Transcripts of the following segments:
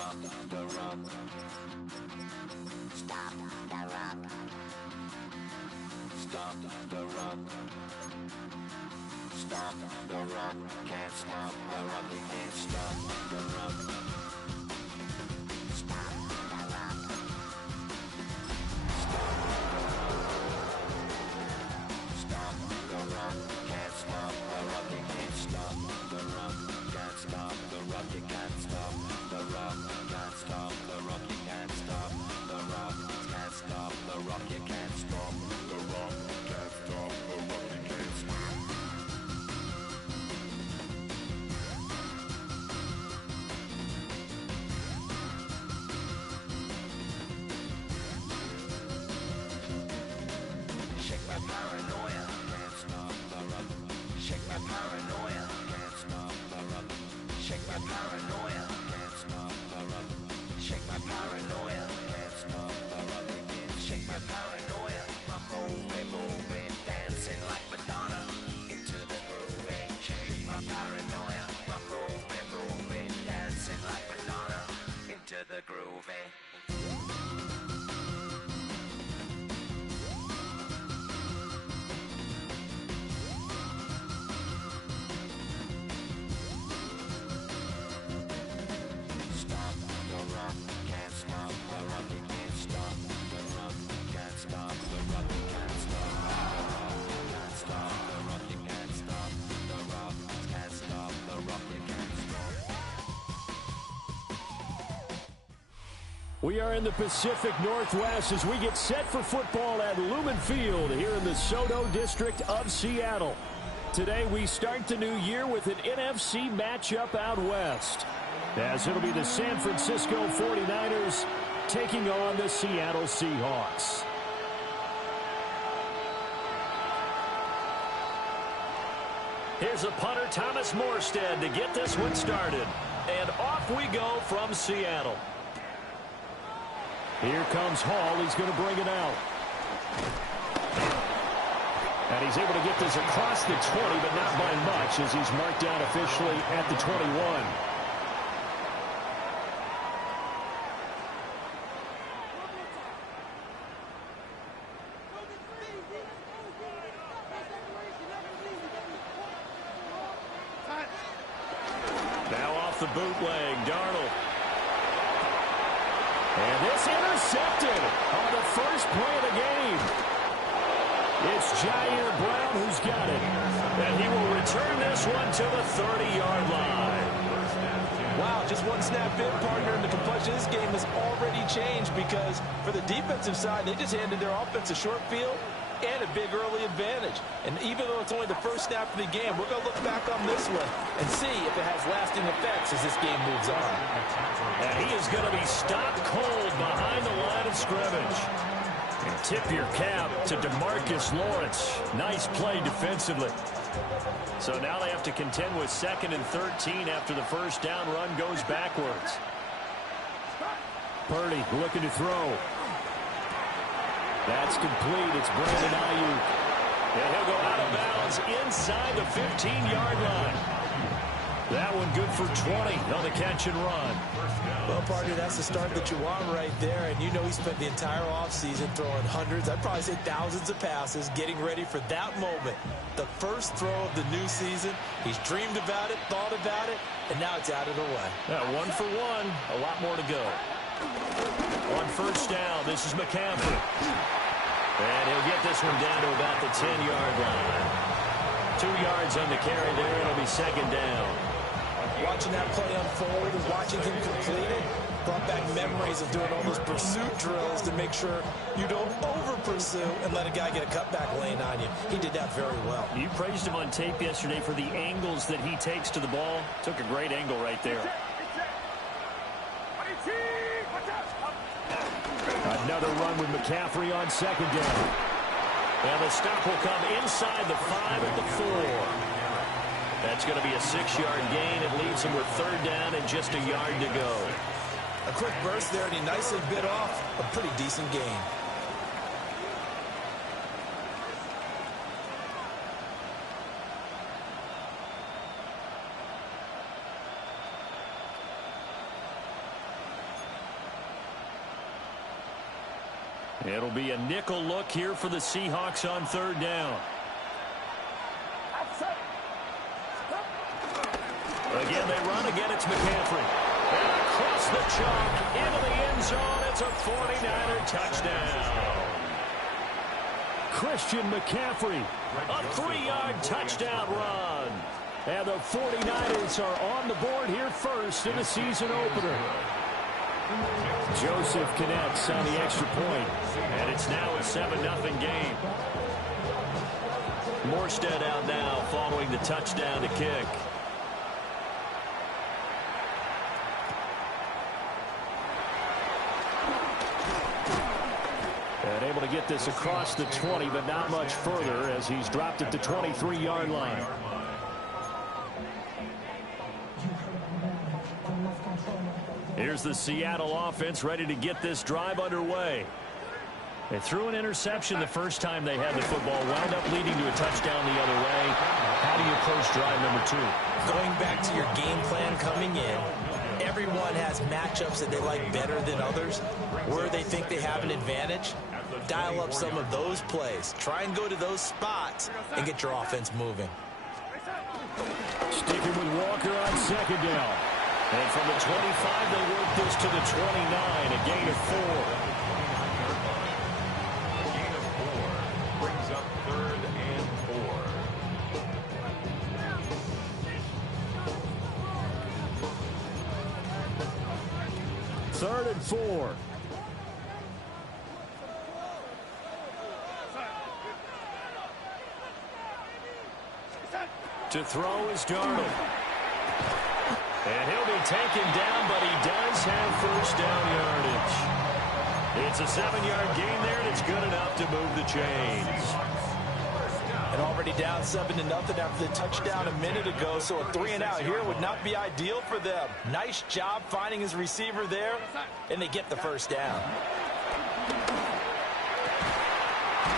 Stop the run. Stop the run. Stop the run. Stop the run. Can't stop the run. We can't stop the run. Stop the run. Stop the run. Can't stop the run. We can't stop the run. Can't stop the run. You can't stop the run. Can't stop the run. You can't stop the run. Can't stop the run. You can't stop the run. Can't stop the run. You can't stop. Shake my paranoia. Can't stop the run. Shake my paranoia. Can't stop the run. Shake my paranoia. Can't stop the run. Shake my paranoia. Can't stop the run. Shake my paranoia. I'm moving, dancing like Madonna into the groove. Shake my paranoia. I'm moving, dancing like Madonna into the groove. Stop the run, can't stop the run, you can't stop the run, can't stop the run, you can't stop the run, you can't stop the run, can't stop the run, you can't stop. We are in the Pacific Northwest as we get set for football at Lumen Field here in the Soto District of Seattle. Today we start the new year with an NFC matchup out west, as it'll be the San Francisco 49ers taking on the Seattle Seahawks. Here's a punter, Thomas Morstead, to get this one started. And off we go from Seattle. Here comes Hall. He's going to bring it out. And he's able to get this across the 20, but not by much, as he's marked down officially at the 21. Now off the bootleg, Darnold. And this intercepted on the first play of the game. It's Jair Brown who's got it. And he will return this one to the 30-yard line. Wow, just one snap in, partner, and the complexion of this game has already changed because for the defensive side, they just handed their offense a short field and a big early advantage. And even though it's only the first snap of the game, we're going to look back on this one and see if it has lasting effects as this game moves on. And he is going to be stopped cold behind the line of scrimmage. And tip your cap to DeMarcus Lawrence. Nice play defensively. So now they have to contend with 2nd and 13 after the first down run goes backwards. Purdy looking to throw. That's complete. It's Brandon Ayuk. And he'll go out of bounds inside the 15-yard line. That one good for 20 on the catch and run. Well, partner, that's the start that you want right there. And you know he spent the entire offseason throwing hundreds, I'd probably say thousands of passes, getting ready for that moment. The first throw of the new season. He's dreamed about it, thought about it, and now it's out of the way. Yeah, 1 for 1. A lot more to go. On first down, this is McCaffrey. And he'll get this one down to about the 10-yard line. 2 yards on the carry there. It'll be 2nd down. Watching that play unfold and watching him complete it brought back memories of doing all those pursuit drills to make sure you don't over-pursue and let a guy get a cutback lane on you. He did that very well. You praised him on tape yesterday for the angles that he takes to the ball. Took a great angle right there. Another run with McCaffrey on 2nd down. And the stop will come inside the 5 at the 4. That's going to be a 6-yard gain. It leaves him with 3rd down and just a yard to go. A quick burst there, and he nicely bit off a pretty decent gain. It'll be a nickel look here for the Seahawks on third down. Again, they run. Again, it's McCaffrey. And across the chalk into the end zone. It's a 49er touchdown. Christian McCaffrey, a 3-yard touchdown run. And the 49ers are on the board here first in the season opener. Joseph connects on the extra point, and it's now a 7-0 game. Morstead out now following the touchdown to kick. And able to get this across the 20, but not much further as he's dropped at the 23-yard line. Here's the Seattle offense ready to get this drive underway. They threw an interception the first time they had the football, wound up leading to a touchdown the other way. How do you approach drive number 2? Going back to your game plan coming in, everyone has matchups that they like better than others, where they think they have an advantage. Dial up some of those plays. Try and go to those spots and get your offense moving. Sticking with Walker on second down. And from the 25, they work this to the 29, a gain of 4. Gain of 4 brings up 3rd and 4. 3rd and 4. To throw is Darnold. And he'll be taken down, but he does have first down yardage. It's a 7-yard gain there, and it's good enough to move the chains. And already down 7-0 after the touchdown a minute ago, so a 3-and-out here would not be ideal for them. Nice job finding his receiver there, and they get the first down.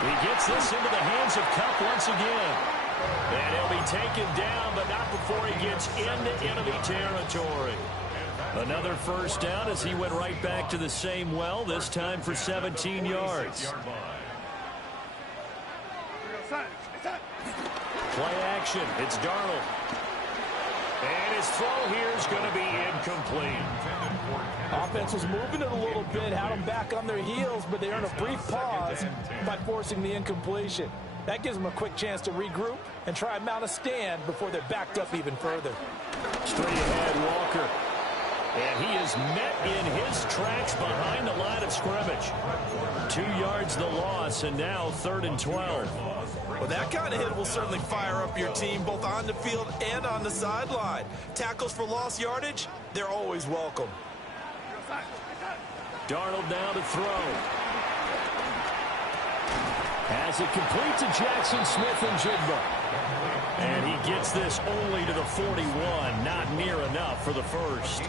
He gets this into the hands of Kupp once again. And he'll be taken down, but not before he gets into enemy territory. Another first down as he went right back to the same well, this time for 17 yards. Play action. It's Darnold. And his throw here is going to be incomplete. Offense was moving it a little bit, had them back on their heels, but they earned a brief pause by forcing the incompletion. That gives them a quick chance to regroup and try and mount a stand before they're backed up even further. Straight ahead, Walker. And he is met in his tracks behind the line of scrimmage. 2 yards the loss, and now 3rd and 12. Well, that kind of hit will certainly fire up your team, both on the field and on the sideline. Tackles for lost yardage, they're always welcome. Darnold now to throw. As it complete to Jackson Smith and Jigba. And he gets this only to the 41, not near enough for the first.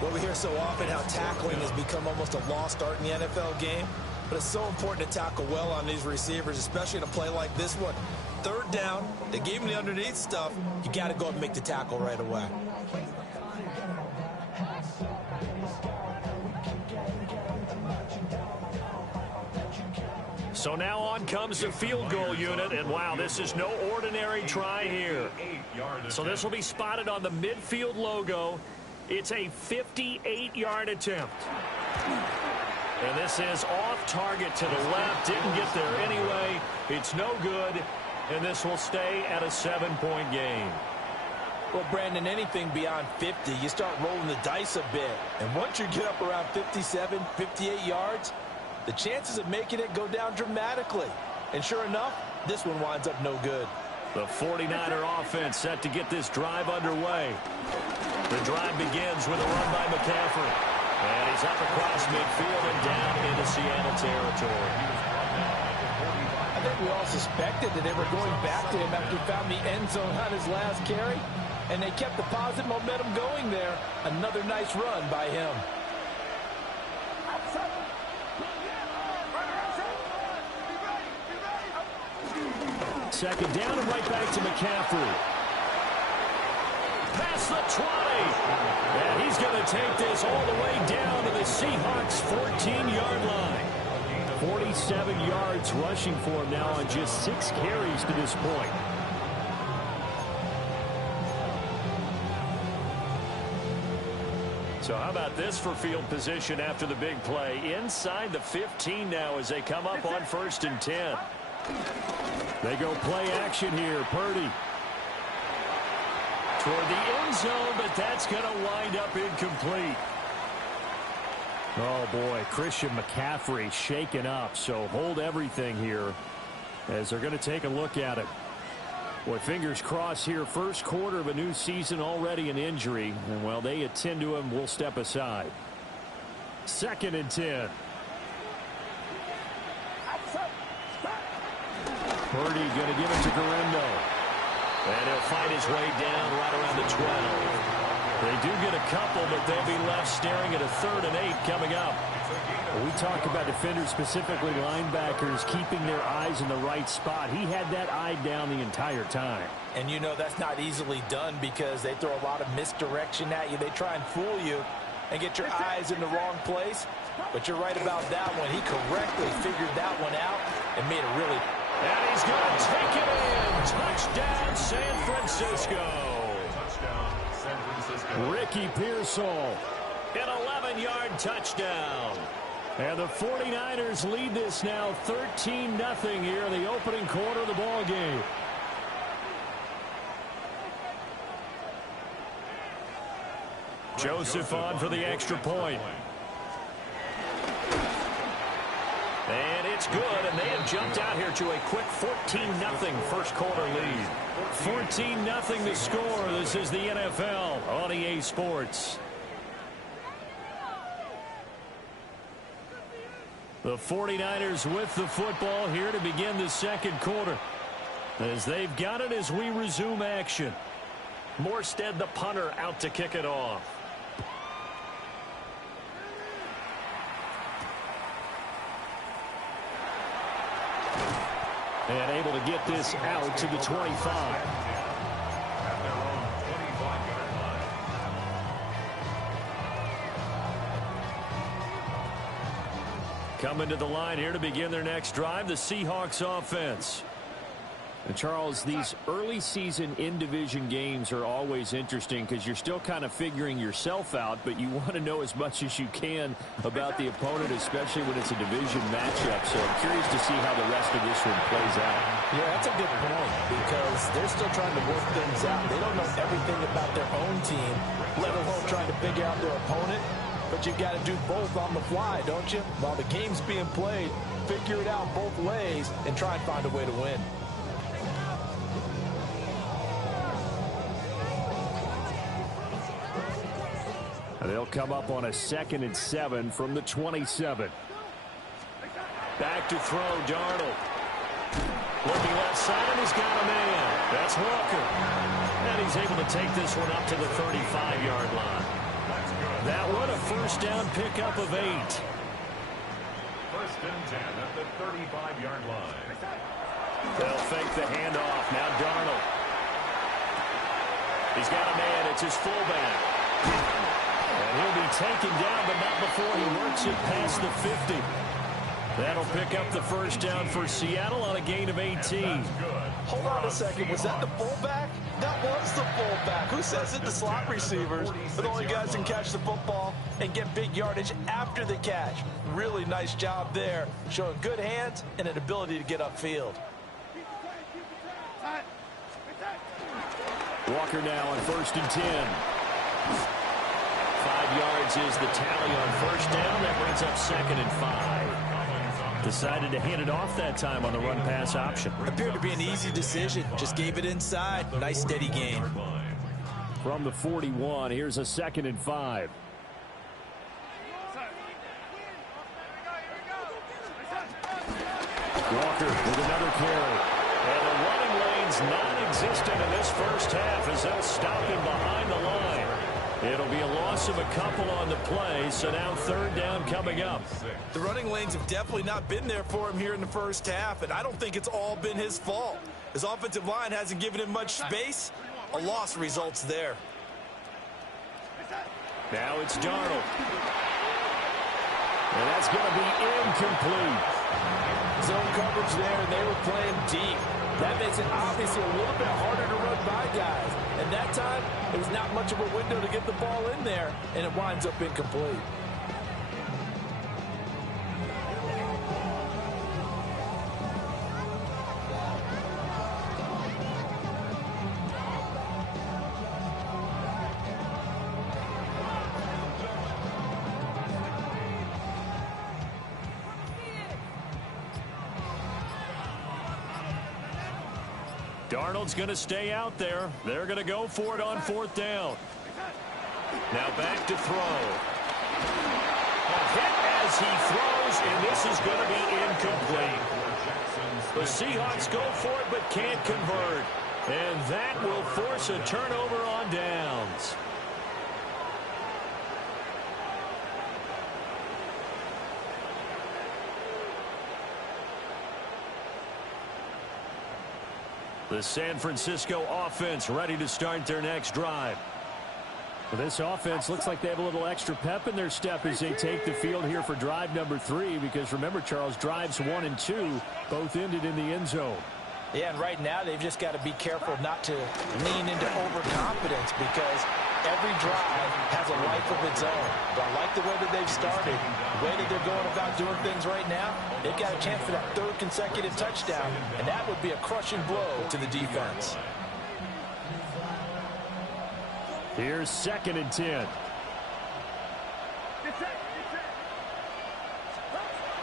Well, we hear so often how tackling has become almost a lost art in the NFL game, but it's so important to tackle well on these receivers, especially in a play like this one. 3rd down, they gave him the underneath stuff. You got to go and make the tackle right away. So now on comes the field goal unit, and wow, this is no ordinary try here. So this will be spotted on the midfield logo. It's a 58-yard attempt. And this is off target to the left. Didn't get there anyway. It's no good, and this will stay at a 7-point game. Well, Brandon, anything beyond 50, you start rolling the dice a bit. And once you get up around 57, 58 yards, the chances of making it go down dramatically. And sure enough, this one winds up no good. The 49er offense set to get this drive underway. The drive begins with a run by McCaffrey. And he's up across midfield and down into Seattle territory. I think we all suspected that they were going back to him after he found the end zone on his last carry. And they kept the positive momentum going there. Another nice run by him. Second down and right back to McCaffrey. Past the 20. And he's going to take this all the way down to the Seahawks' 14-yard line. 47 yards rushing for him now on just 6 carries to this point. So how about this for field position after the big play? Inside the 15 now as they come up on 1st and 10. They go play action here. Purdy toward the end zone, but that's going to wind up incomplete. Oh, boy, Christian McCaffrey shaken up, so hold everything here as they're going to take a look at it. Boy, fingers crossed here, first quarter of a new season, already an injury. And while they attend to him, we'll step aside. 2nd and 10. Purdy going to give it to Garendo. And he'll find his way down right around the 12. They do get a couple, but they'll be left staring at a 3rd and 8 coming up. We talk about defenders, specifically linebackers, keeping their eyes in the right spot. He had that eye down the entire time. And you know that's not easily done because they throw a lot of misdirection at you. They try and fool you and get your eyes in the wrong place. But you're right about that one. He correctly figured that one out and made it really. And he's going to take it in. Touchdown, San Francisco. Touchdown, San Francisco. Ricky Pearsall, an 11-yard touchdown. And the 49ers lead this now 13-0 here in the opening quarter of the ball game. Joseph on for the extra point. And it's good, and they have jumped out here to a quick 14-0 first quarter lead. 14-0 the score. This is the NFL on EA Sports. The 49ers with the football here to begin the second quarter. As they've got it as we resume action. Morstead, the punter, out to kick it off. And able to get this out to the 25. Coming to the line here to begin their next drive, the Seahawks offense. And Charles, these early season in-division games are always interesting because you're still kind of figuring yourself out, but you want to know as much as you can about the opponent, especially when it's a division matchup. So I'm curious to see how the rest of this one plays out. Yeah, that's a good point because they're still trying to work things out. They don't know everything about their own team, let alone trying to figure out their opponent. But you got to do both on the fly, don't you? While the game's being played, figure it out both ways and try and find a way to win. They'll come up on a 2nd and 7 from the 27. Back to throw, Darnold. Looking left side, and he's got a man. That's Walker. And he's able to take this one up to the 35-yard line. That one a first down pickup of 8. 1st and 10 at the 35-yard line. They'll fake the handoff. Now Darnold. He's got a man. It's his fullback. And he'll be taken down, but not before he works it past the 50. That'll pick up the first down for Seattle on a gain of 18. Hold on a second. Was that the fullback? That was the fullback. Who says it? The slot receivers are the only guys who can catch the football and get big yardage after the catch. Really nice job there, showing good hands and an ability to get upfield. Walker now on 1st and 10. 5 yards is the tally on first down. That brings up 2nd and 5. Decided to hand it off that time on the run-pass option. Appeared to be an easy decision. Just gave it inside. Nice steady gain. From the 41, here's a 2nd and 5. Walker with another carry. And the running lane's non-existent in this first half as they'll stop him behind the line. It'll be a loss of a couple on the play, so now 3rd down coming up. The running lanes have definitely not been there for him here in the first half, and I don't think it's all been his fault. His offensive line hasn't given him much space. A loss results there. Now it's Darnold. And that's going to be incomplete. Zone coverage there, and they were playing deep. That makes it obviously a little bit harder to run by guys. And that time, it was not much of a window to get the ball in there, and it winds up incomplete. Darnold's going to stay out there. They're going to go for it on 4th down. Now back to throw. A hit as he throws, and this is going to be incomplete. The Seahawks go for it but can't convert. And that will force a turnover on downs. The San Francisco offense ready to start their next drive. Well, this offense looks like they have a little extra pep in their step as they take the field here for drive number 3, because remember, Charles, drives 1 and 2 both ended in the end zone. Yeah, and right now they've just got to be careful not to lean into overconfidence, because every drive has a life of its own. But I like the way that they've started, the way that they're going about doing things right now. They've got a chance for that 3rd consecutive touchdown, and that would be a crushing blow to the defense. Here's 2nd and 10.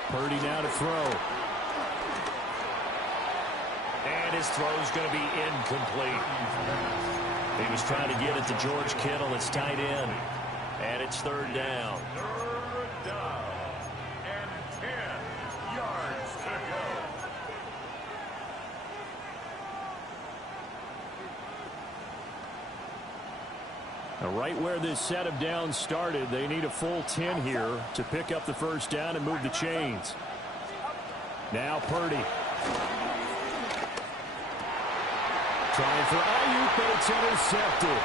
Purdy now to throw. And his throw's going to be incomplete. He was trying to get it to George Kittle, its tight end. And it's 3rd down. 3rd down. And 10 yards to go. Now, right where this set of downs started, they need a full 10 here to pick up the 1st down and move the chains. Now Purdy. Trying for Ayuk, but it's intercepted.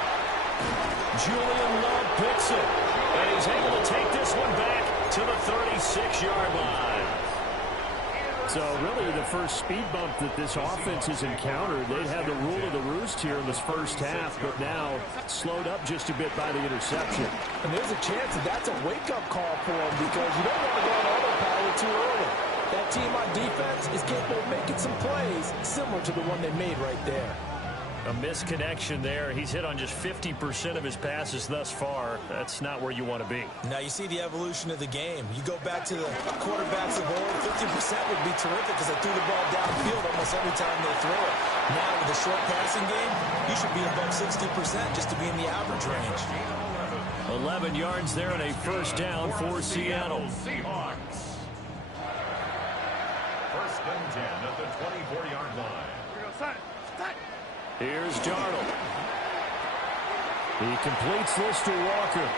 Julian Love picks it, and he's able to take this one back to the 36-yard line. So really the first speed bump that this offense has encountered, they'd had the rule of the roost here in this first half, but now slowed up just a bit by the interception. And there's a chance that that's a wake-up call for them, because you don't want to go on autopilot too early. That team on defense is capable of making some plays similar to the one they made right there. A misconnection there. He's hit on just 50% of his passes thus far. That's not where you want to be. Now you see the evolution of the game. You go back to the quarterbacks of old, 50% would be terrific because they threw the ball downfield almost every time they throw it. Now with the short passing game, you should be above 60% just to be in the average range. 11 yards there and a 1st down for Seattle. Seahawks. 1st and 10 at the 24-yard line. Here's Darnold. He completes this to Walker.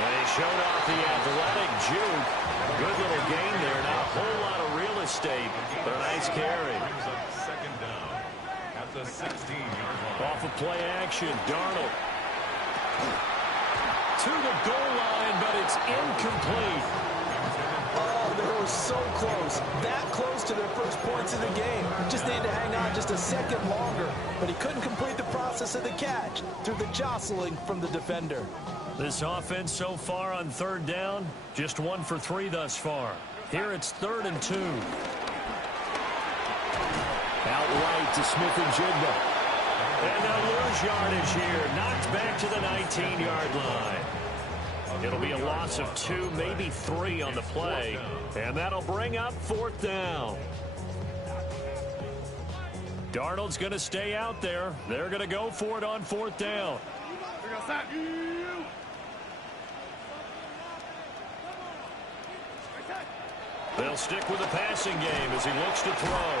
And he showed off the athletic juke. Good little gain there. Not a whole lot of real estate, but a nice carry. 2nd down at the 16-yard line. Off of play action, Darnold. To the goal line, but it's incomplete. Oh, they were so close. That close to their first points in the game. Just needed to hang on just a second longer. But he couldn't complete the process of the catch through the jostling from the defender. This offense so far on 3rd down, just 1 for 3 thus far. Here it's 3rd and 2. Out right to Smith-Njigba. And they'll lose yardage here. Knocked back to the 19-yard line. It'll be a loss of 2, maybe 3 on the play. And that'll bring up 4th down. Darnold's going to stay out there. They're going to go for it on 4th down. They'll stick with the passing game as he looks to throw.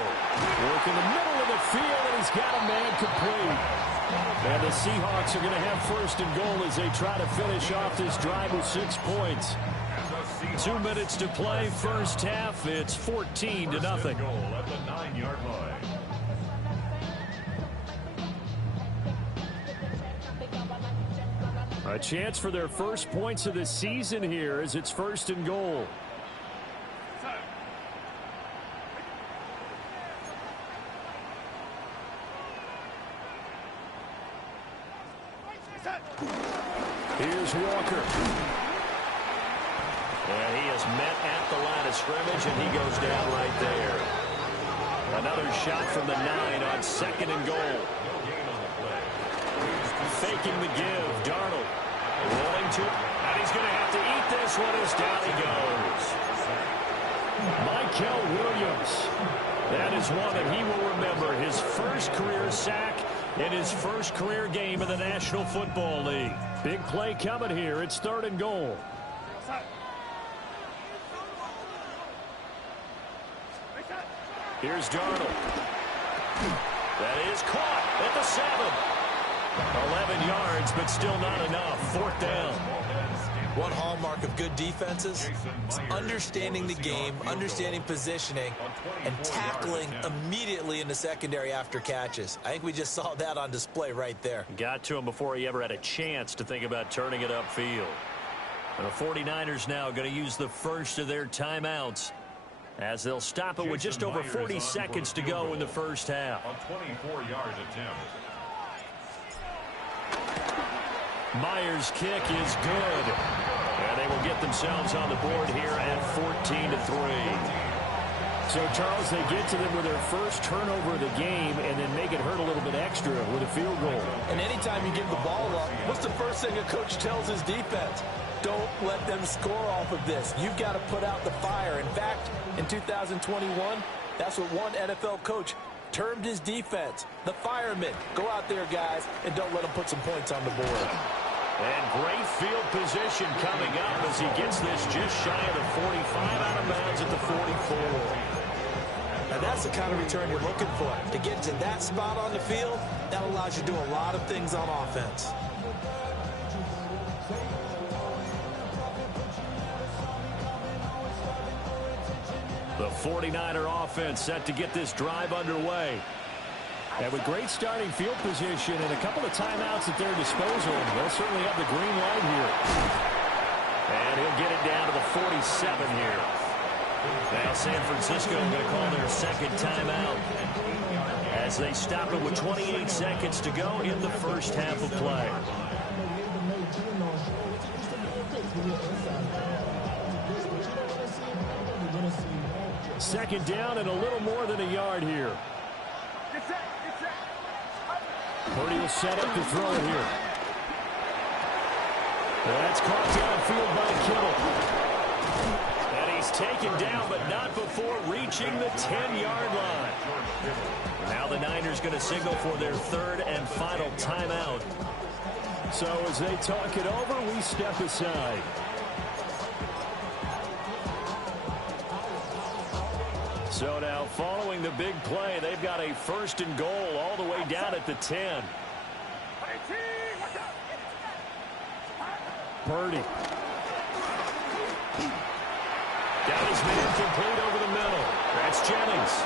Work in the middle of the field, and he's got a man complete. And the Seahawks are going to have 1st and goal as they try to finish off this drive with 6 points. 2 minutes to play, 1st half. It's 14-0. Goal at the 9-yard line. A chance for their first points of the season here as it's 1st and goal. Here's Walker. And he is met at the line of scrimmage, and he goes down right there. Another shot from the 9 on 2nd and goal. Faking the give. Darnold rolling to it. And he's going to have to eat this one as down he goes. Michael Williams. That is one that he will remember. His first career sack in his first career game in the National Football League. Big play coming here. It's 3rd and goal. Here's Darnold. That is caught at the 7. 11 yards, but still not enough. 4th down. One hallmark of good defenses is understanding the game, understanding positioning, and tackling immediately in the secondary after catches. I think we just saw that on display right there. Got to him before he ever had a chance to think about turning it upfield. And the 49ers now going to use the first of their timeouts as they'll stop it with just over 40 seconds to go in the first half. A 24-yard attempt. Myers' kick is good. And they will get themselves on the board here at 14-3. So, Charles, they get to them with their first turnover of the game and then make it hurt a little bit extra with a field goal. And anytime you give the ball up, what's the first thing a coach tells his defense? Don't let them score off of this. You've got to put out the fire. In fact, in 2021, that's what one NFL coach termed his defense, the firemen. Go out there, guys, and don't let them put some points on the board. And great field position coming up as he gets this just shy of the 45, out of bounds at the 44. And that's the kind of return you're looking for. To get to that spot on the field, that allows you to do a lot of things on offense. The 49er offense set to get this drive underway. And with great starting field position and a couple of timeouts at their disposal, they'll certainly have the green light here. And he'll get it down to the 47 here. Now San Francisco going to call their second timeout as they stop it with 28 seconds to go in the first half of play. Second down and a little more than a yard here. Purdy will set up to throw it here. That's caught downfield by Kittle. And he's taken down, but not before reaching the 10-yard line. Now the Niners going to signal for their third and final timeout. So as they talk it over, we step aside. So now, following the big play, they've got a 1st and goal all the way down at the 10. Purdy. Got his man complete over the middle. That's Jennings.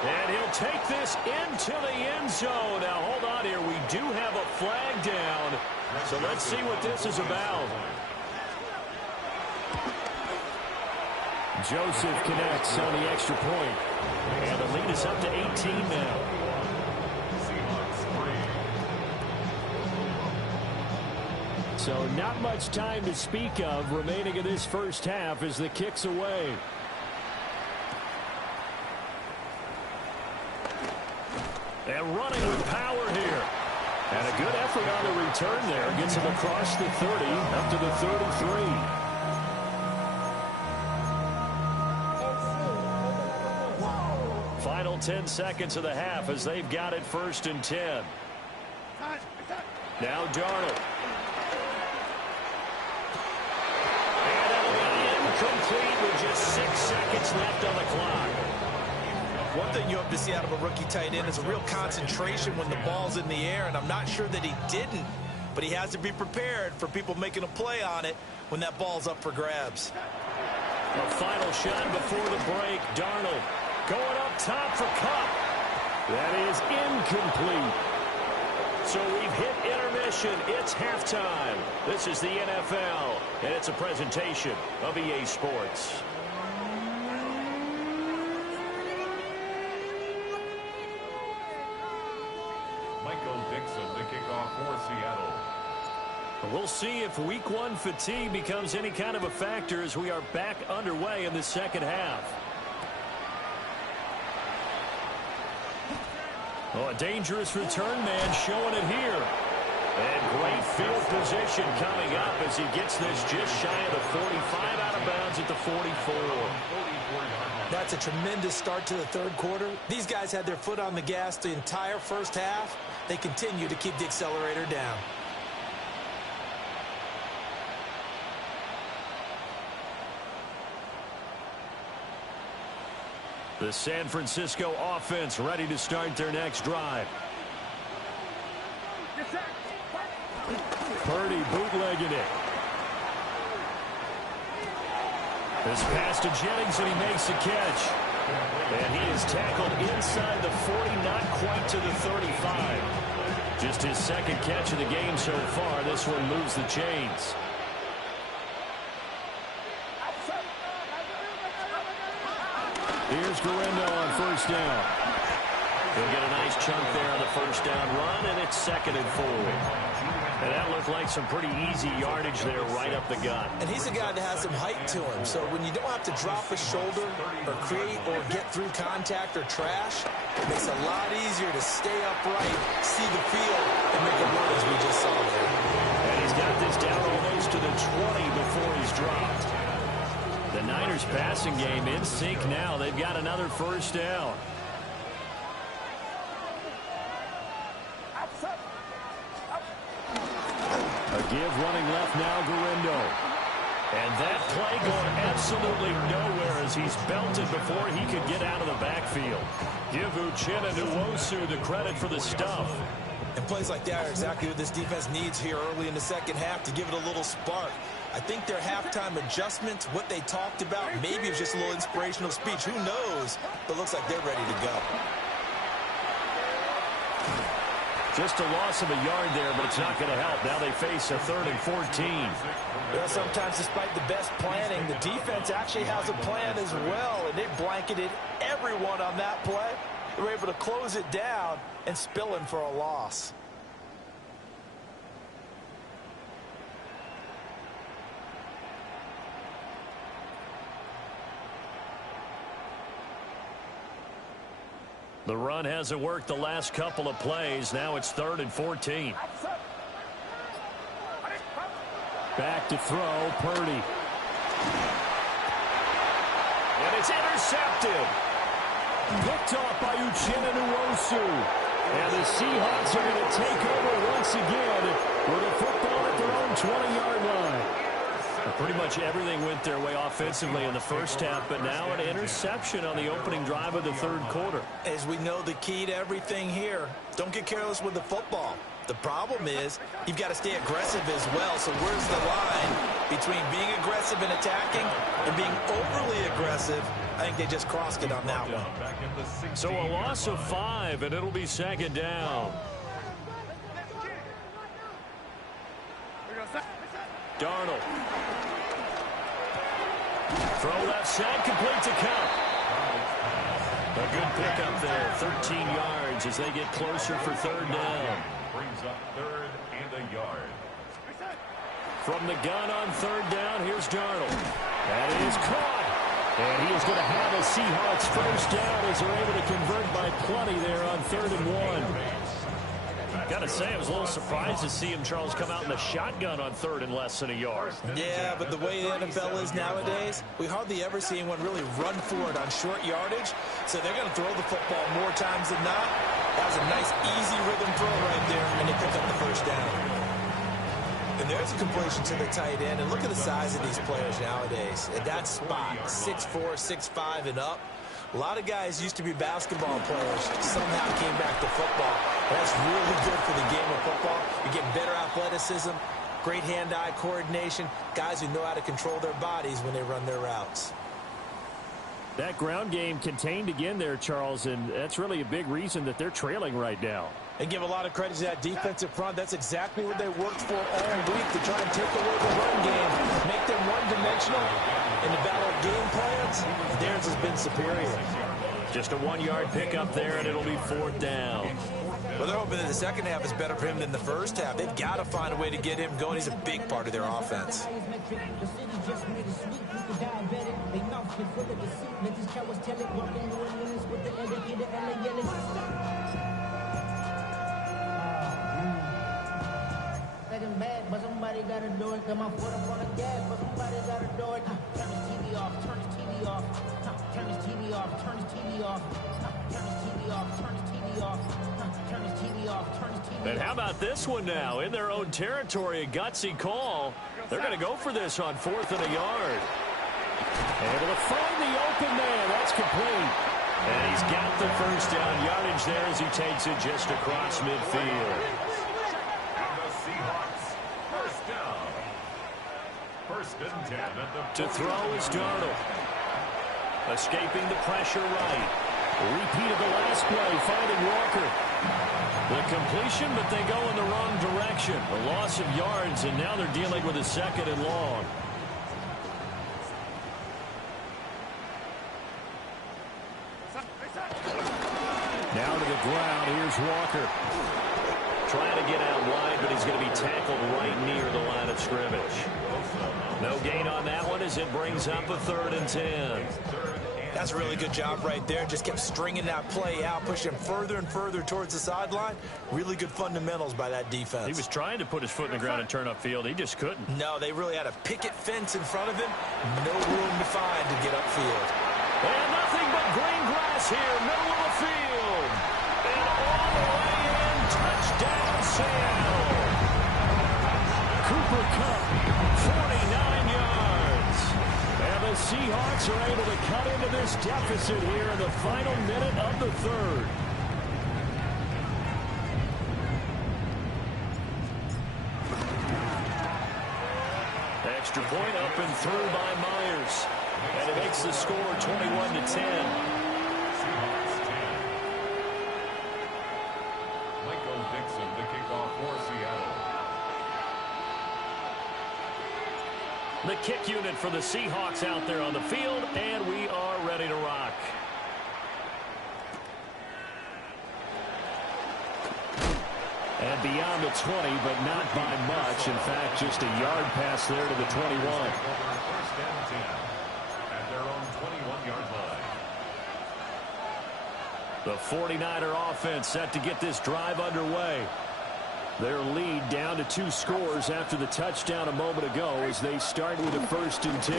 And he'll take this into the end zone. Now, hold on here. We do have a flag down. So let's see what this is about. Joseph connects on the extra point. And the lead is up to 18 now. So not much time to speak of remaining in this first half as the kick's away. And running with power here. And a good effort on the return there. Gets him across the 30 up to the 33. Final 10 seconds of the half as they've got it 1st and 10. Now Darnold. And that'll be incomplete with just 6 seconds left on the clock. One thing you hope to see out of a rookie tight end is a real concentration when the ball's in the air, and I'm not sure that he didn't, but he has to be prepared for people making a play on it when that ball's up for grabs. A final shot before the break. Darnold going up top for Cup. That is incomplete. So we've hit intermission. It's halftime. This is the NFL, and it's a presentation of EA Sports. Michael Dixon to kick off for Seattle. We'll see if week one fatigue becomes any kind of a factor as we are back underway in the second half. Oh, a dangerous return man showing it here. And great field position coming up as he gets this just shy of the 45 out of bounds at the 44. That's a tremendous start to the third quarter. These guys had their foot on the gas the entire first half. They continue to keep the accelerator down. The San Francisco offense ready to start their next drive. Purdy bootlegging it. This pass to Jennings, and he makes the catch. And he is tackled inside the 40, not quite to the 35. Just his second catch of the game so far. This one moves the chains. Here's Garindo on first down. He'll get a nice chunk there on the first down run, and it's 2nd and 4. And that looked like some pretty easy yardage there right up the gut. And he's a guy that has some height to him, so when you don't have to drop a shoulder or create or get through contact or trash, it makes it a lot easier to stay upright, see the field, and make a run as we just saw there. And he's got this down almost to the 20 before he's dropped. The Niners passing game in sync now. They've got another first down. A give running left now, Garindo. And that play going absolutely nowhere as he's belted before he could get out of the backfield. Give Uchenna Nwosu the credit for the stuff. And plays like that are exactly what this defense needs here early in the second half to give it a little spark. I think their halftime adjustments, what they talked about, maybe it's just a little inspirational speech. Who knows? But it looks like they're ready to go. Just a loss of a yard there, but it's not going to help. Now they face a 3rd and 14. Well, sometimes despite the best planning, the defense actually has a plan as well, and they blanketed everyone on that play. They were able to close it down and spill in for a loss. The run hasn't worked the last couple of plays. Now it's 3rd and 14. Back to throw, Purdy. And it's intercepted. Picked off by Uchenna Nwosu. And the Seahawks are going to take over once again with a football at their own 20-yard line. Pretty much everything went their way offensively in the first half, but now an interception on the opening drive of the third quarter. As we know, the key to everything here, don't get careless with the football. The problem is you've got to stay aggressive as well. So where's the line between being aggressive and attacking and being overly aggressive? I think they just crossed it on that one. So a loss of 5, and it'll be 2nd down. Darnold. Throw left side, complete to Cup. A good pickup there, 13 yards as they get closer for 3rd down. Brings up 3rd and a yard. From the gun on 3rd down, here's Darnold. That is caught. And he is going to have a Seahawks first down as they're able to convert by plenty there on 3rd and 1. Got to say, I was a little surprised to see him, Charles, come out in the shotgun on 3rd and less than a yard. Yeah, but the way the NFL is nowadays, we hardly ever see anyone really run for it on short yardage. So they're going to throw the football more times than not. That was a nice, easy rhythm throw right there, and they picked up the first down. And there's a completion to the tight end. And look at the size of these players nowadays. At that spot, 6'4", 6'5", and up. A lot of guys used to be basketball players, somehow came back to football. That's really good for the game of football. You're getting better athleticism, great hand-eye coordination, guys who know how to control their bodies when they run their routes. That ground game contained again there, Charles, and that's really a big reason that they're trailing right now. They give a lot of credit to that defensive front. That's exactly what they worked for all week to try and take away the run game, make them one-dimensional. In the battle of game plans, theirs has been superior. Just a 1-yard pickup there, and it'll be 4th down. Well, they're hoping that the second half is better for him than the first half. They've got to find a way to get him going. He's a big part of their offense. Bad, but somebody gotta do it. Come on, foot up on the gas, but somebody gotta do it. Turn his TV off, turn his TV off. Turn his TV off, turn his TV off. Turn his TV off, turn his TV off. Turn his TV off, turn his TV off. And how about this one now? In their own territory, a gutsy call. They're going to go for this on 4th and a yard. Able to find the open man. That's complete. And he's got the first down yardage there as he takes it just across midfield. To throw is Darnold. Escaping the pressure right. Repeat of the last play, finding Walker. The completion, but they go in the wrong direction. A loss of yards, and now they're dealing with a 2nd and long. Down to the ground, here's Walker. Trying to get out wide, but he's going to be tackled right near the line of scrimmage. No gain on that one as it brings up a 3rd and 10. That's a really good job right there. Just kept stringing that play out, pushing him further and further towards the sideline. Really good fundamentals by that defense. He was trying to put his foot in the ground and turn upfield. He just couldn't. No, they really had a picket fence in front of him. No room to find to get upfield. And nothing but green grass here, middle of the field. And all the way in, touchdown Seattle. Cooper Kupp, 49 yards. And the Seahawks are able to cut into this deficit here in the final minute of the 3rd. Extra point up and through by Myers. And it makes the score 21-10. Michael Dixon to kick off for Seattle. The kick unit for the Seahawks out there on the field, and we are ready to rock. And beyond the 20, but not by much. In fact, just a yard pass there to the 21. First and 10 at their own 21-yard line. The 49er offense set to get this drive underway. Their lead down to 2 scores after the touchdown a moment ago as they start with a 1st and 10.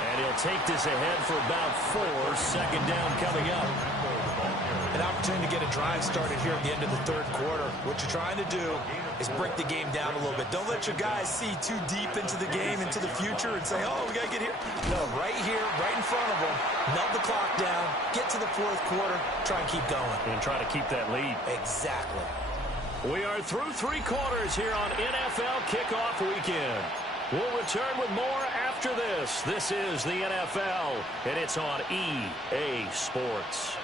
And he'll take this ahead for about 4. 2nd down coming up. An opportunity to get a drive started here at the end of the 3rd quarter. What you're trying to do is break the game down a little bit. Don't let your guys see too deep into the game, into the future, and say, oh, we got to get here. No, right here, right in front of them. Melt the clock down, get to the 4th quarter, try and keep going. And try to keep that lead. Exactly. We are through 3 quarters here on NFL Kickoff Weekend. We'll return with more after this. This is the NFL, and it's on EA Sports.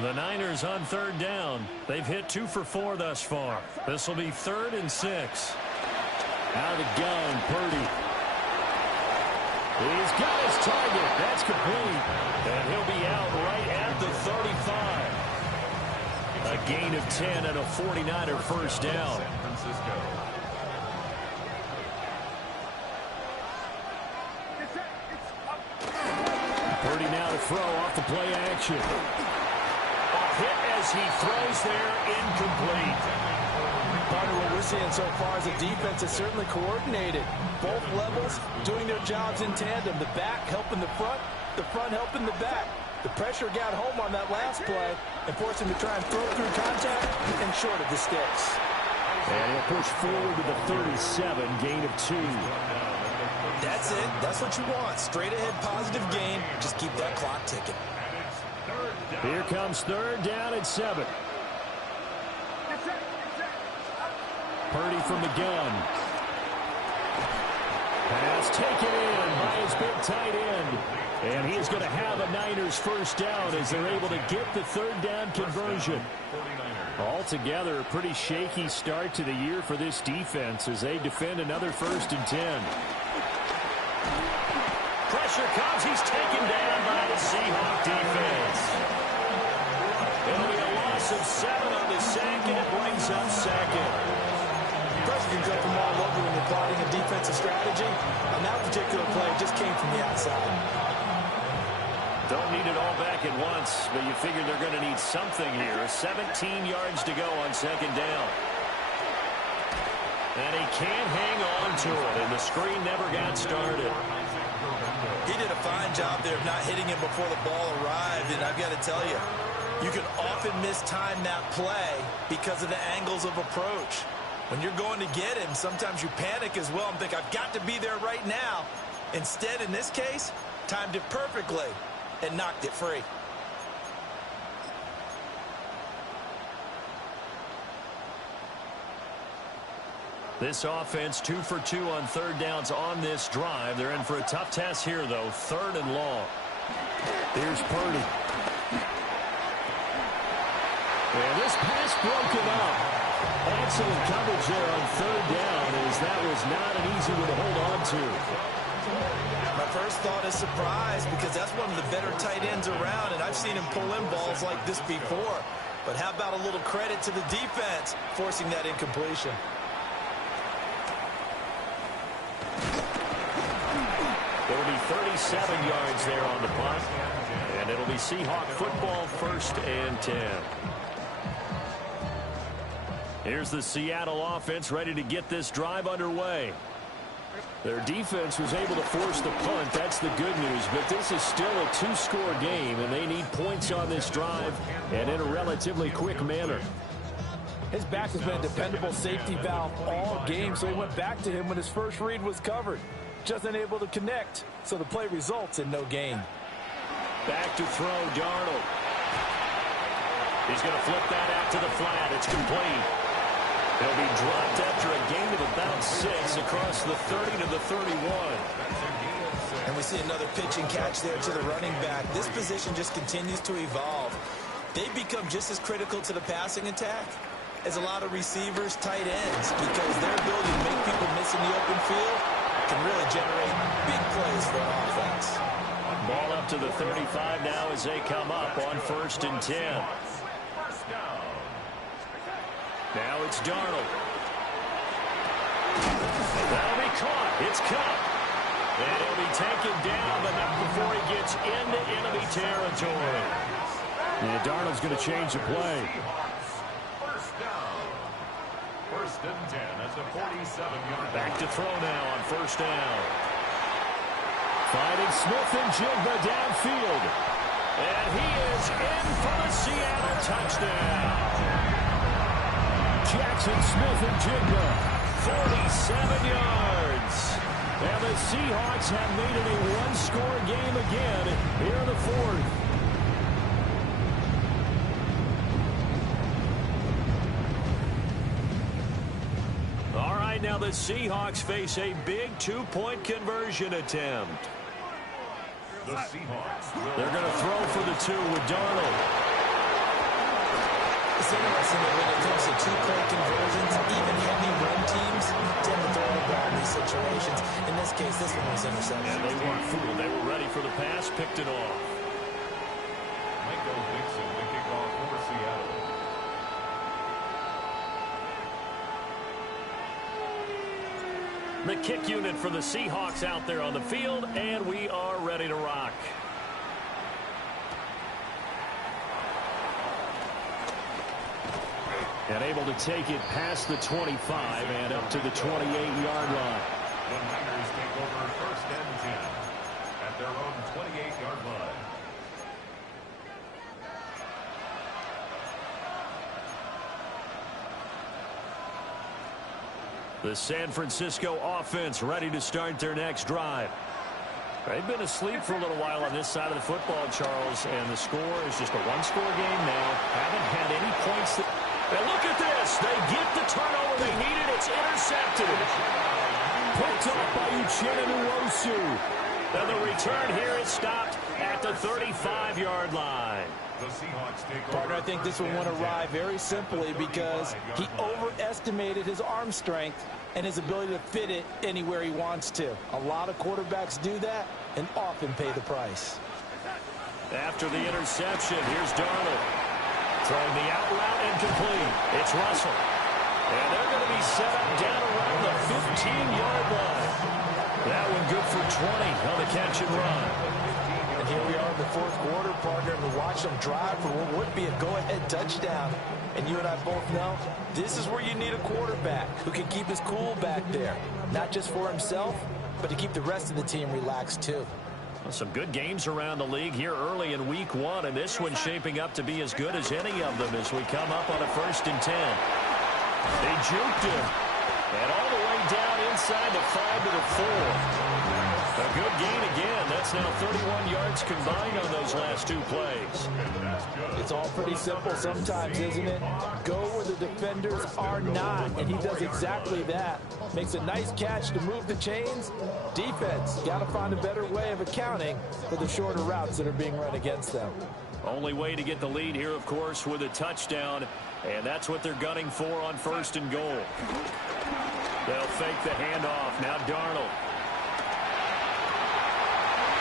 The Niners on 3rd down. They've hit 2 for 4 thus far. This will be 3rd and 6. Out of the gun, Purdy. He's got his target. That's complete. And he'll be out right at the 35. A gain of 10 and a 49er first down. San Francisco. Purdy now to throw off the play action. A hit as he throws there, incomplete. Partner, what we're seeing so far is the defense is certainly coordinated. Both levels doing their jobs in tandem. The back helping the front helping the back. The pressure got home on that last play and forced him to try and throw through contact and short of the sticks. And he'll push forward to the 37, gain of 2. That's it. That's what you want. Straight ahead positive gain. Just keep that clock ticking. Here comes 3rd down and 7. Purdy from the gun. Pass taken in by his big tight end. And he's going to have a Niners first down as they're able to get the 3rd down conversion. Altogether, a pretty shaky start to the year for this defense as they defend another 1st and 10. Pressure comes. He's taken down by the Seahawk defense. It'll be a loss loss of 7 on the sack, and it brings up second. Pressure can come from all over when you're plotting a defensive strategy. On that particular play, it just came from the outside. Don't need it all back at once, but you figure they're going to need something here. 17 yards to go on second down. And he can't hang on to it, and the screen never got started. He did a fine job there of not hitting him before the ball arrived, and I've got to tell you, you can often mistime that play because of the angles of approach. When you're going to get him, sometimes you panic as well and think, I've got to be there right now. Instead, in this case, timed it perfectly and knocked it free. This offense 2 for 2 on third downs on this drive. They're in for a tough task here, though. 3rd and long. Here's Purdy. And this pass broken up. Excellent coverage there on third down, as that was not an easy one to hold on to. My first thought is surprise, because that's one of the better tight ends around, and I've seen him pull in balls like this before. But how about a little credit to the defense forcing that incompletion? There will be 37 yards there on the punt, and it'll be Seahawk football, 1st and 10. Here's the Seattle offense ready to get this drive underway. Their defense was able to force the punt. That's the good news. But this is still a 2-score game, and they need points on this drive and in a relatively quick manner. His back has been a dependable safety valve all game, so he went back to him when his first read was covered. Just unable to connect, so the play results in no gain. Back to throw, Darnold. He's going to flip that out to the flat. It's complete. He'll be dropped after a gain of about 6 across the 30 to the 31. And we see another pitch and catch there to the running back. This position just continues to evolve. They've become just as critical to the passing attack as a lot of receivers, tight ends, because their ability to make people miss in the open field can really generate big plays for an offense. Ball up to the 35 now as they come up on 1st and 10. Now it's Darnold. That'll be caught. It's Cup. And he'll be taken down, but not before he gets into enemy territory. And Darnold's going to change the play. First and 10 at the 47-yard line. Back to throw now on 1st down. Finding Smith and Jigba downfield. And he is in for the Seattle touchdown. Jackson Smith and Jigba, 47 yards. And the Seahawks have made it a 1-score game again here in the 4th. All right, now the Seahawks face a big 2-point conversion attempt. The Seahawks. They're going to throw for the 2 with Darnold. It's interesting that when it comes to 2-point conversions, even heavy run teams tend to throw the ball in these situations. In this case, this one was intercepted. And they weren't fooled. They were ready for the pass, picked it off. Michael Dixon, the kickoff for Seattle. The kick unit for the Seahawks out there on the field, and we are ready to rock. And able to take it past the 25 and up to the 28-yard line. The Niners take over 1st and 10 at their own 28-yard line. The San Francisco offense ready to start their next drive. They've been asleep for a little while on this side of the football, Charles, and the score is just a 1-score game now. Haven't had any points. And look at this. They get the turnover they needed. It's intercepted. Picked up by Uchenna Nwosu. And the return here is stopped at the 35-yard line. The Seahawks take over. Partner, I think this one went awry very simply because he overestimated his arm strength and his ability to fit it anywhere he wants to. A lot of quarterbacks do that and often pay the price. After the interception, here's Darnold. Throwing the out route and complete. It's Russell. And they're going to be set up down around the 15-yard line. That one good for 20 on the catch and run. And here we are in the fourth quarter, partner, and we watch them drive for what would be a go-ahead touchdown. And you and I both know this is where you need a quarterback who can keep his cool back there. Not just for himself, but to keep the rest of the team relaxed too. Well, some good games around the league here early in week one, and this one's shaping up to be as good as any of them as we come up on a 1st and 10. They juked him. And all the way down inside the 5 to the 4. A good gain again. That's now 31 yards combined on those last 2 plays. It's all pretty simple sometimes, isn't it? Go where the defenders are not, and he does exactly that. Makes a nice catch to move the chains. Defense, got to find a better way of accounting for the shorter routes that are being run against them. Only way to get the lead here, of course, with a touchdown, and that's what they're gunning for on 1st and goal. They'll fake the handoff. Now Darnold.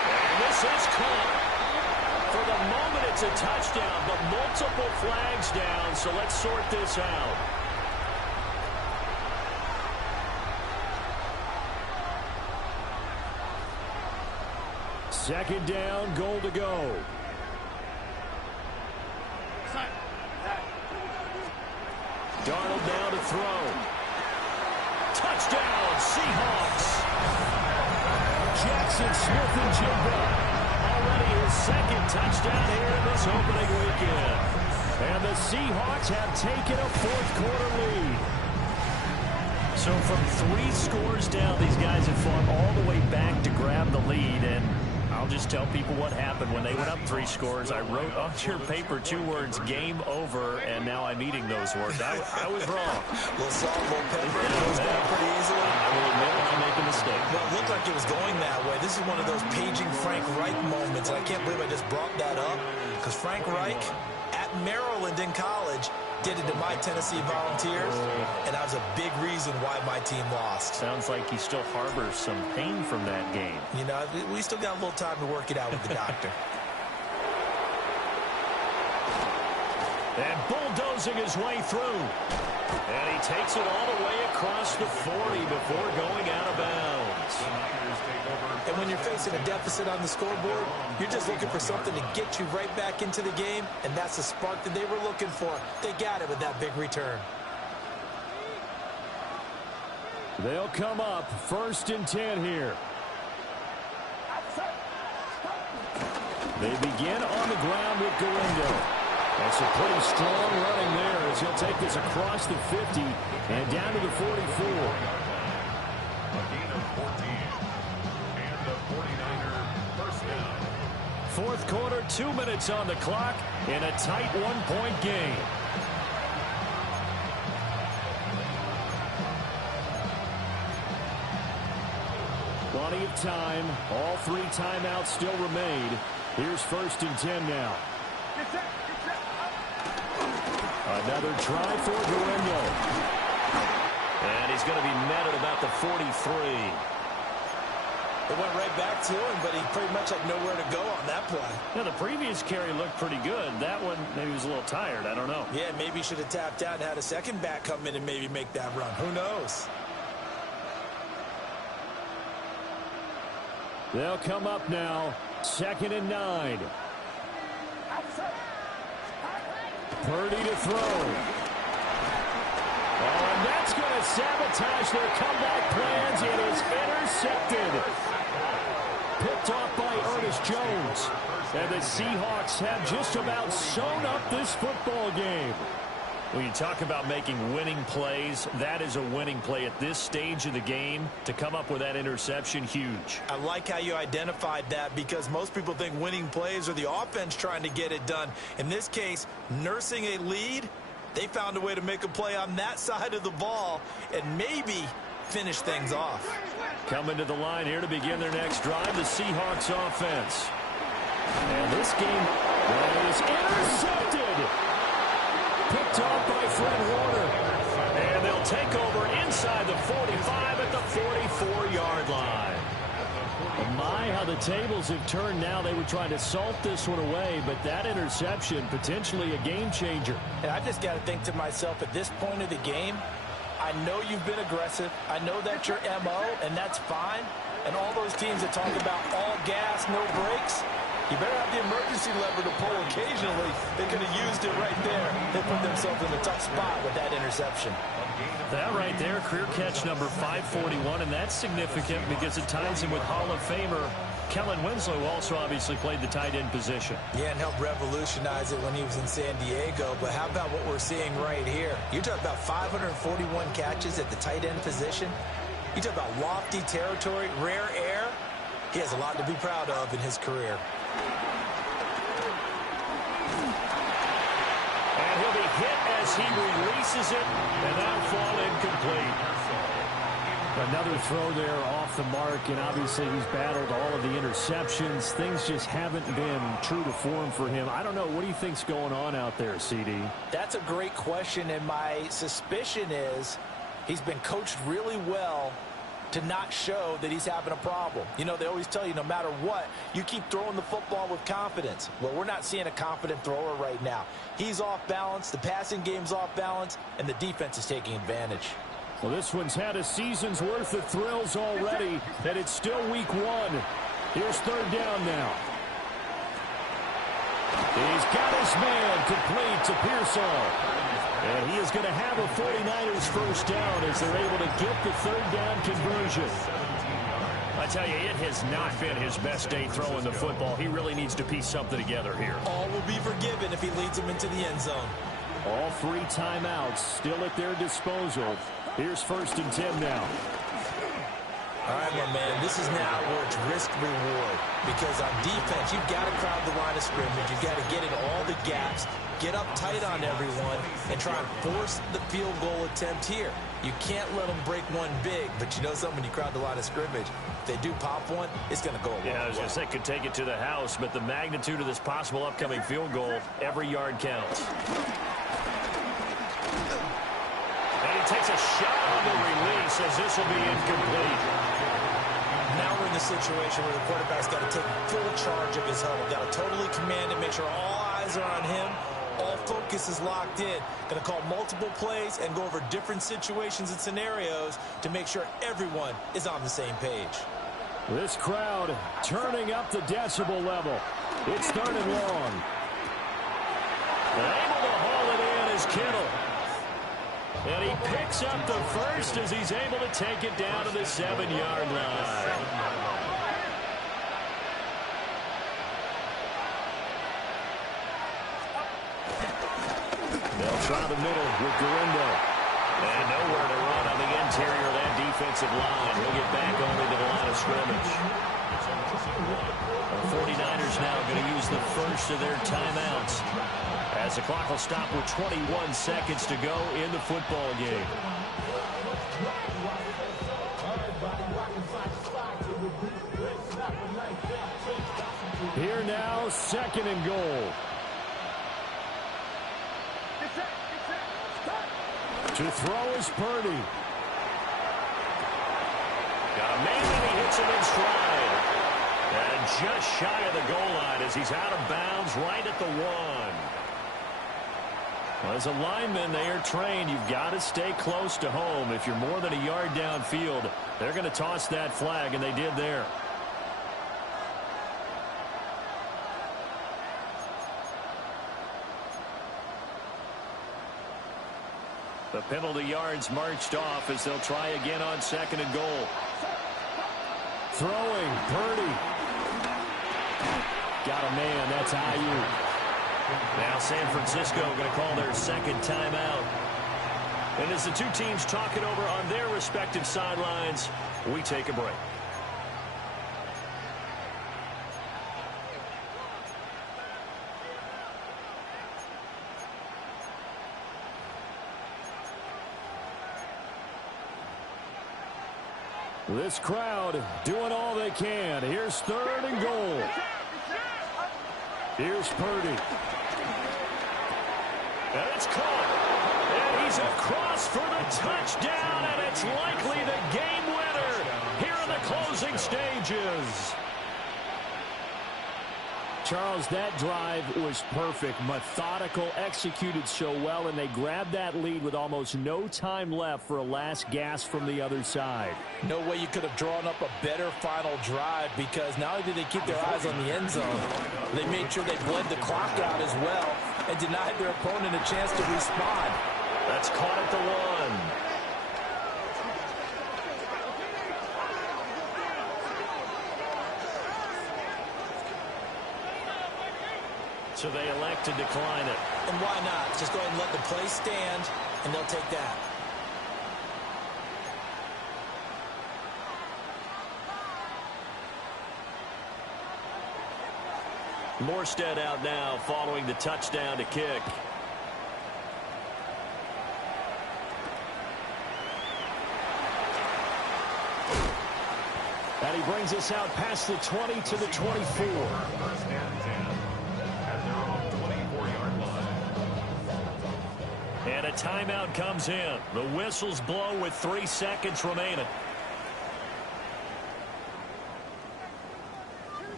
And this is caught. For the moment, it's a touchdown, but multiple flags down, so let's sort this out. Second down, goal to go. Darnold down to throw. Touchdown, Seahawks. Jackson Smith-Njigba. Already his 2nd touchdown here in this opening weekend. And the Seahawks have taken a 4th quarter lead. So from 3 scores down, these guys have fought all the way back to grab the lead. And I'll just tell people what happened when they went up 3 scores. I wrote on your paper 2 words, game over, and now I'm eating those words. I was wrong. Little salt, little pepper, it goes down pretty easily. I will admit when I make a mistake. Well, it looked like it was going that way. This is one of those paging Frank Reich moments, and I can't believe I just brought that up, because Frank Reich at Maryland in college did it to my Tennessee Volunteers, and that was a big reason why my team lost. Sounds like he still harbors some pain from that game. You know, we still got a little time to work it out with the doctor. And bulldozing his way through. And he takes it all the way across the 40 before going out of bounds. And when you're facing a deficit on the scoreboard, you're just looking for something to get you right back into the game, and that's the spark that they were looking for. They got it with that big return. They'll come up 1st and 10 here. They begin on the ground with Galindo. That's a pretty strong running there as he'll take this across the 50 and down to the 44. A gain of 14. And the 49er first down. 4th quarter, 2 minutes on the clock in a tight 1-point game. Plenty of time. All 3 timeouts still remain. Here's 1st and 10 now. Another try for Guerrero. And he's going to be met at about the 43. It went right back to him, but he pretty much had nowhere to go on that play. Now, the previous carry looked pretty good. That one, maybe he was a little tired. I don't know. Yeah, maybe he should have tapped out and had a second back come in and maybe make that run. Who knows? They'll come up now. 2nd and 9. Purdy to throw. Oh, and that's going to sabotage their comeback plans. It is intercepted. Picked off by Ernest Jones. And the Seahawks have just about sewn up this football game. When you talk about making winning plays, that is a winning play at this stage of the game. To come up with that interception, huge. I like how you identified that, because most people think winning plays are the offense trying to get it done. In this case, nursing a lead, they found a way to make a play on that side of the ball and maybe finish things off. Coming to the line here to begin their next drive, the Seahawks offense. And this game is intercepted. Picked off by Fred Warner. And they'll take over inside the 45 at the 44-yard line. My, how the tables have turned now. They were trying to salt this one away, but that interception, potentially a game changer. And I just got to think to myself, at this point of the game, I know you've been aggressive. I know that's your MO, and that's fine. And all those teams that talk about all gas, no brakes, you better have the emergency lever to pull occasionally. They could have used it right there. They put themselves in a tough spot with that interception. That right there, career catch number 541, and that's significant because it ties him with Hall of Famer Kellen Winslow, who also obviously played the tight end position. Yeah, and helped revolutionize it when he was in San Diego. But how about what we're seeing right here? You talk about 541 catches at the tight end position. You talk about lofty territory, rare air. He has a lot to be proud of in his career. And he'll be hit as he releases it, and that'll fall incomplete. Another throw there off the mark, and obviously he's battled all of the interceptions. Things just haven't been true to form for him. I don't know. What do you think's going on out there, CD? That's a great question, and my suspicion is he's been coached really well to not show that he's having a problem. You know, they always tell you no matter what, you keep throwing the football with confidence. Well, we're not seeing a confident thrower right now. He's off balance, the passing game's off balance, and the defense is taking advantage. Well, this one's had a season's worth of thrills already, and it's still week one. Here's third down now. He's got his man complete to Pearsall. And he is going to have a 49ers first down as they're able to get the third down conversion. I tell you, it has not been his best day throwing the football. He really needs to piece something together here. All will be forgiven if he leads them into the end zone. All three timeouts still at their disposal. Here's 1st and 10 now. All right, my man, this is now where it's risk-reward. Because on defense, you've got to crowd the line of scrimmage. You've got to get in all the gaps, get up tight on everyone, and try and force the field goal attempt here. You can't let them break one big, but you know something, when you crowd the line of scrimmage, if they do pop one, it's going to go a long way. Yeah, I was going to say, could take it to the house, but the magnitude of this possible upcoming field goal, every yard counts. And he takes a shot on the release as this will be incomplete. Now we're in the situation where the quarterback's got to take full charge of his huddle. Got to totally command it, make sure all eyes are on him. All focus is locked in. Going to call multiple plays and go over different situations and scenarios to make sure everyone is on the same page. This crowd turning up the decibel level. It's third and long. And able to haul it in is Kittle. And he picks up the first as he's able to take it down to the 7-yard line. They'll try the middle with Garindo. And nowhere to run on the interior of that defensive line. He'll get back only to the line of scrimmage. The 49ers now going to use the first of their timeouts, as the clock will stop with 21 seconds to go in the football game. Here now, 2nd and goal. To throw is Purdy. Got a man and he hits him in stride. And just shy of the goal line as he's out of bounds right at the 1. Well, as a lineman, they are trained. You've got to stay close to home. If you're more than a yard downfield, they're going to toss that flag, and they did there. The penalty yards marched off as they'll try again on 2nd and goal. Throwing, Purdy. Got a man, that's Ayuk. Now San Francisco going to call their 2nd timeout. And as the two teams talk it over on their respective sidelines, we take a break. This crowd doing all they can. Here's 3rd and goal. Here's Purdy. And it's caught. And he's is across for the touchdown, and it's likely the game winner here in the closing stages. Charles, that drive was perfect, methodical, executed so well, and they grabbed that lead with almost no time left for a last gasp from the other side. No way you could have drawn up a better final drive, because not only did they keep their eyes on the end zone, they made sure they bled the clock out as well and denied their opponent a chance to respond. That's caught at the 1. So they elect to decline it. And why not? Just go ahead and let the play stand, and they'll take that. Morstead out now following the touchdown to kick. And he brings us out past the 20 to the 24. First and 10 at their own 24-yard line. And a timeout comes in. The whistles blow with 3 seconds remaining.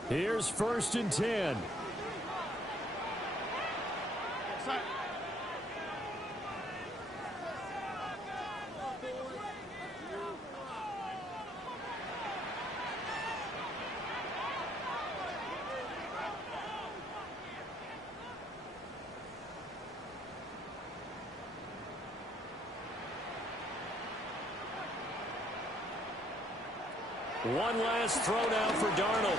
Here's 1st and 10. One last throw down for Darnold.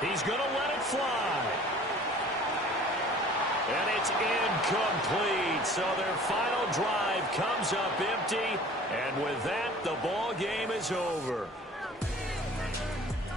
He's going to let it fly. And it's incomplete. So their final drive comes up empty. And with that, the ball game is over.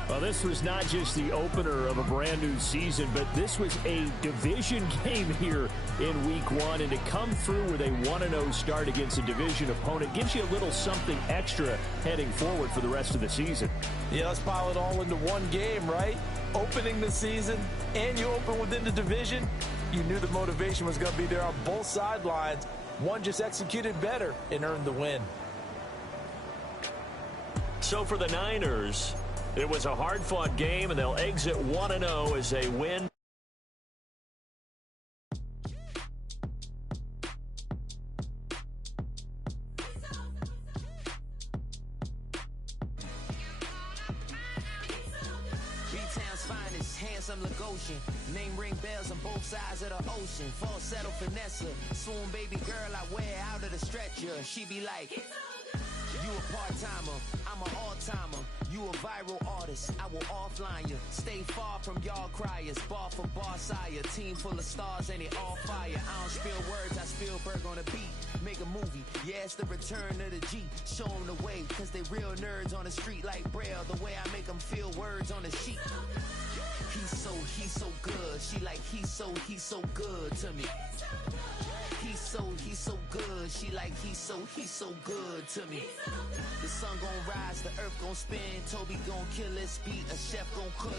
Well, this was not just the opener of a brand new season, but this was a division game here in week 1. And to come through with a 1-0 start against a division opponent gives you a little something extra heading forward for the rest of the season. Yeah, let's pile it all into one game, right? Opening the season, and you open within the division. You knew the motivation was going to be there on both sidelines. One just executed better and earned the win. So for the Niners, it was a hard-fought game, and they'll exit 1-0 as they win. Name ring bells on both sides of the ocean. Falsetto finesse, swoon baby girl I wear out of the stretcher. She be like, you a part-timer, I'm an all-timer. You a viral artist, I will offline you. Stay far from y'all criers, bar for bar sire. Team full of stars and it all fire. I don't spill words, I spill Berg on a beat. Make a movie, yeah, it's the return of the G. Show them the way, cause they real nerds on the street like Braille. The way I make them feel words on the sheet. He's so good. She like, he's so good to me. He's so good. She like, he's so good to me. The sun gon' rise, the earth gon' spin. Toby gon' kill this beat, a chef gon' cook.